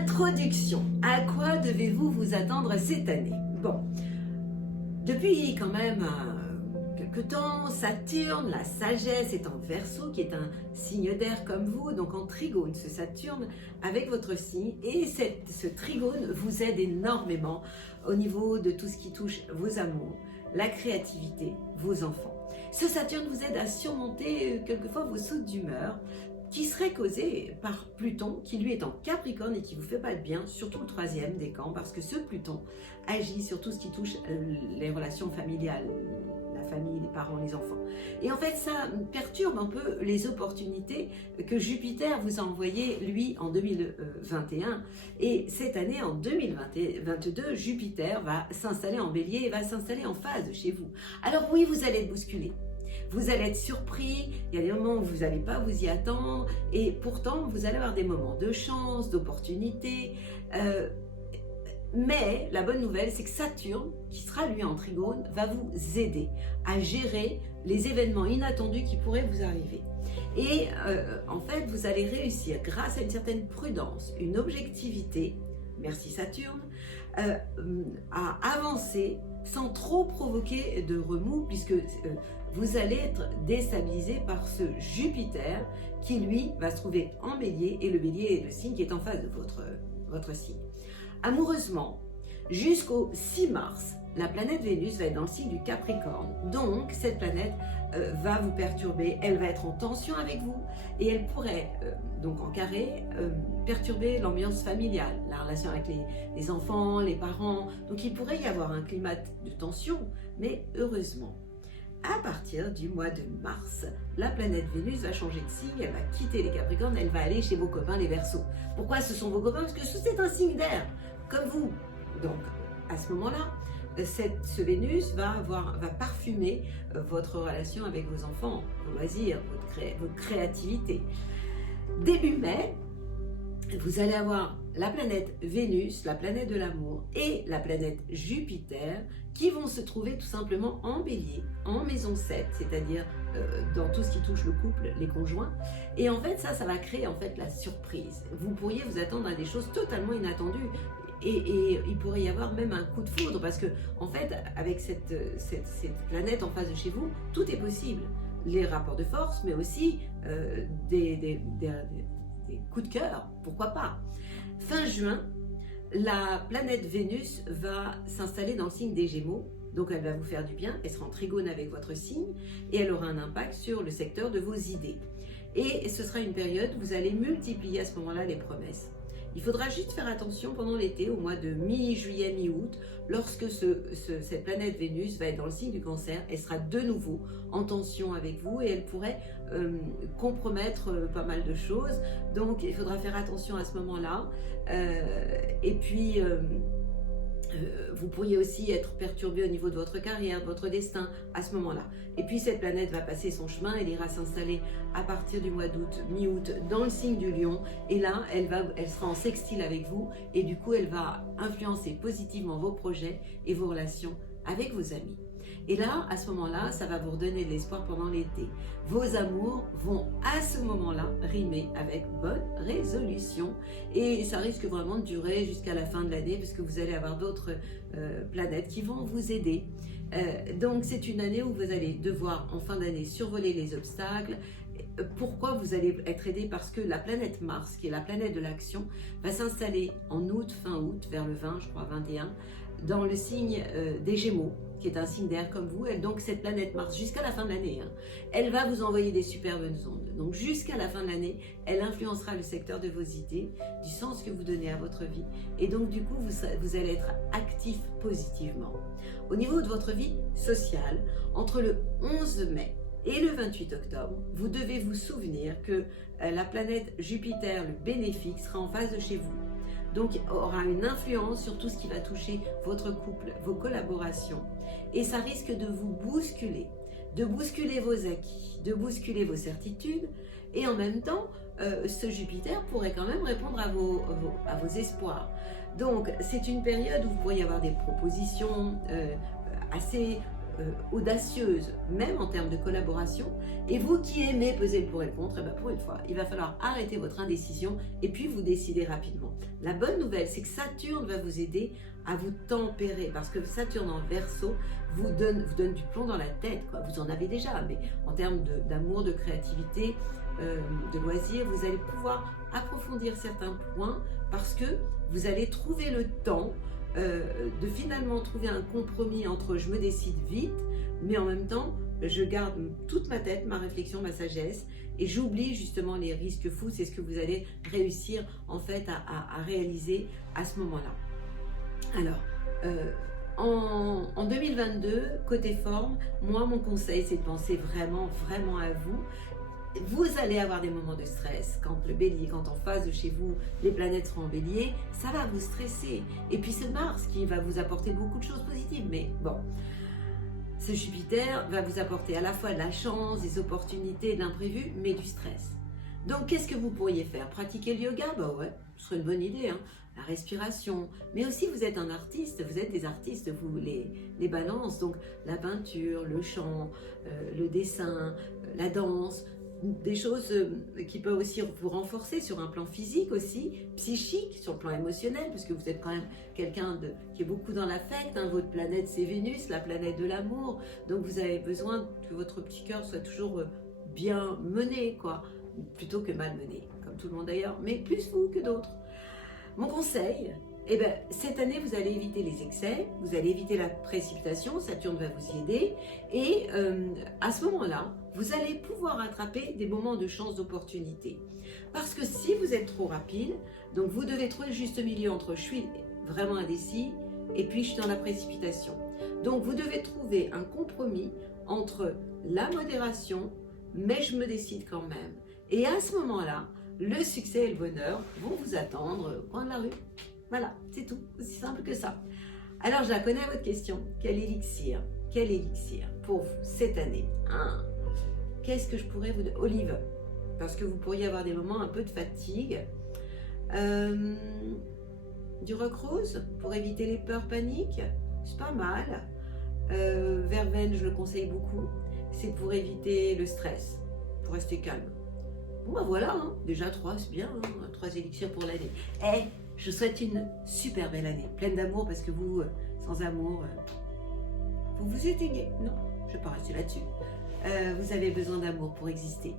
Introduction. À quoi devez-vous vous attendre cette année? Bon, depuis quand même quelque temps, Saturne, la sagesse, est en Verseau, qui est un signe d'air comme vous, donc en trigone, ce Saturne avec votre signe. Et ce trigone vous aide énormément au niveau de tout ce qui touche vos amours, la créativité, vos enfants. Ce Saturne vous aide à surmonter quelquefois vos sautes d'humeur, qui serait causé par Pluton, qui lui est en Capricorne et qui vous fait pas de bien, surtout le troisième décan, parce que ce Pluton agit sur tout ce qui touche les relations familiales, la famille, les parents, les enfants. Et en fait, ça perturbe un peu les opportunités que Jupiter vous a envoyées, lui, en 2021. Et cette année, en 2022, Jupiter va s'installer en Bélier et va s'installer en phase chez vous. Alors oui, vous allez être bousculé. Vous allez être surpris, il y a des moments où vous n'allez pas vous y attendre, et pourtant vous allez avoir des moments de chance, d'opportunité. Mais la bonne nouvelle, c'est que Saturne, qui sera lui en trigone, va vous aider à gérer les événements inattendus qui pourraient vous arriver. Et en fait, vous allez réussir, grâce à une certaine prudence, une objectivité, merci Saturne, à avancer sans trop provoquer de remous, puisque vous allez être déstabilisé par ce Jupiter qui, lui, va se trouver en Bélier, et le Bélier est le signe qui est en face de votre signe. Amoureusement, jusqu'au 6 mars, la planète Vénus va être dans le signe du Capricorne. Donc, cette planète va vous perturber, elle va être en tension avec vous, et elle pourrait, donc en carré, perturber l'ambiance familiale, la relation avec les enfants, les parents. Donc, il pourrait y avoir un climat de tension, mais heureusement, à partir du mois de mars, la planète Vénus va changer de signe, elle va quitter les Capricornes, elle va aller chez vos copains les Verseaux. Pourquoi ce sont vos copains? Parce que c'est un signe d'air, comme vous. Donc, à ce moment-là, ce Vénus va parfumer votre relation avec vos enfants, vos loisirs, votre créativité. Début mai, vous allez avoir la planète Vénus, la planète de l'amour, et la planète Jupiter qui vont se trouver tout simplement en Bélier, en maison 7, c'est-à-dire dans tout ce qui touche le couple, les conjoints. Et en fait, ça va créer en fait la surprise. Vous pourriez vous attendre à des choses totalement inattendues. Et il pourrait y avoir même un coup de foudre, parce que en fait, avec cette planète en face de chez vous, tout est possible. Les rapports de force, mais aussi des coups de cœur, pourquoi pas. Fin juin, la planète Vénus va s'installer dans le signe des Gémeaux, donc elle va vous faire du bien, elle sera en trigone avec votre signe, et elle aura un impact sur le secteur de vos idées. Et ce sera une période où vous allez multiplier à ce moment-là les promesses. Il faudra juste faire attention pendant l'été, au mois de mi-juillet, mi-août, lorsque cette planète Vénus va être dans le signe du Cancer, elle sera de nouveau en tension avec vous et elle pourrait compromettre pas mal de choses. Donc il faudra faire attention à ce moment-là. Et puis vous pourriez aussi être perturbé au niveau de votre carrière, de votre destin à ce moment-là. Et puis cette planète va passer son chemin, elle ira s'installer à partir du mois d'août, mi-août, dans le signe du Lion. Et là, elle sera en sextile avec vous et du coup, elle va influencer positivement vos projets et vos relations avec vos amis. Et là, à ce moment-là, ça va vous redonner de l'espoir pendant l'été. Vos amours vont à ce moment-là rimer avec bonne résolution. Et ça risque vraiment de durer jusqu'à la fin de l'année, parce que vous allez avoir d'autres planètes qui vont vous aider. Donc c'est une année où vous allez devoir en fin d'année survoler les obstacles. Pourquoi vous allez être aidé? Parce que la planète Mars, qui est la planète de l'action, va s'installer en août, fin août, vers le 20, je crois, 21, dans le signe des Gémeaux, qui est un signe d'air comme vous. Donc cette planète Mars, jusqu'à la fin de l'année, elle va vous envoyer des superbes ondes. Donc jusqu'à la fin de l'année, elle influencera le secteur de vos idées, du sens que vous donnez à votre vie. Et donc du coup, vous allez être actif positivement. Au niveau de votre vie sociale, entre le 11 mai et le 28 octobre, vous devez vous souvenir que la planète Jupiter, le bénéfique, sera en face de chez vous. Donc, aura une influence sur tout ce qui va toucher votre couple, vos collaborations. Et ça risque de vous bousculer, de bousculer vos acquis, de bousculer vos certitudes. Et en même temps, ce Jupiter pourrait quand même répondre à vos espoirs. Donc, c'est une période où vous pourriez avoir des propositions assez audacieuse, même en termes de collaboration. Et vous qui aimez peser le pour et le contre, et bien pour une fois, il va falloir arrêter votre indécision et puis vous décider rapidement. La bonne nouvelle, c'est que Saturne va vous aider à vous tempérer, parce que Saturne en Verseau vous donne du plomb dans la tête, quoi. Vous en avez déjà, mais en termes d'amour, de créativité, de loisirs, vous allez pouvoir approfondir certains points parce que vous allez trouver le temps de finalement trouver un compromis entre je me décide vite, mais en même temps je garde toute ma tête, ma réflexion, ma sagesse, et j'oublie justement les risques fous. C'est ce que vous allez réussir en fait à réaliser à ce moment-là. Alors, en 2022, côté forme, moi mon conseil c'est de penser vraiment à vous. Vous allez avoir des moments de stress quand le bélier, quand en phase de chez vous, les planètes seront en bélier, ça va vous stresser. Et puis c'est Mars qui va vous apporter beaucoup de choses positives. Mais bon, ce Jupiter va vous apporter à la fois de la chance, des opportunités, de l'imprévu, mais du stress. Donc qu'est-ce que vous pourriez faire? Pratiquer le yoga? Bah ouais, ce serait une bonne idée, hein. La respiration, mais aussi vous êtes un artiste, vous êtes des artistes, vous les balances, donc la peinture, le chant, le dessin, la danse, des choses qui peuvent aussi vous renforcer sur un plan physique aussi, psychique, sur le plan émotionnel, parce que vous êtes quand même quelqu'un qui est beaucoup dans l'affect, hein. Votre planète c'est Vénus, la planète de l'amour, donc vous avez besoin que votre petit cœur soit toujours bien mené, quoi, plutôt que mal mené, comme tout le monde d'ailleurs, mais plus vous que d'autres. Mon conseil, eh ben, cette année, vous allez éviter les excès, vous allez éviter la précipitation, Saturne va vous y aider, et à ce moment-là, vous allez pouvoir attraper des moments de chance, d'opportunité. Parce que si vous êtes trop rapide, donc vous devez trouver le juste milieu entre je suis vraiment indécis et puis je suis dans la précipitation. Donc vous devez trouver un compromis entre la modération, mais je me décide quand même. Et à ce moment-là, le succès et le bonheur vont vous attendre au coin de la rue. Voilà, c'est tout, aussi simple que ça. Alors, je la connais votre question. Quel élixir pour vous cette année, hein? Qu'est-ce que je pourrais vous dire? Olive, parce que vous pourriez avoir des moments un peu de fatigue. Du roc rose pour éviter les peurs, paniques, c'est pas mal. Verveine, je le conseille beaucoup. C'est pour éviter le stress, pour rester calme. Bon ben voilà, hein. Déjà 3, c'est bien, hein. 3 élixirs pour l'année. Et je vous souhaite une super belle année, pleine d'amour, parce que vous, sans amour, vous vous éteignez. Non, je ne vais pas rester là-dessus. Vous avez besoin d'amour pour exister.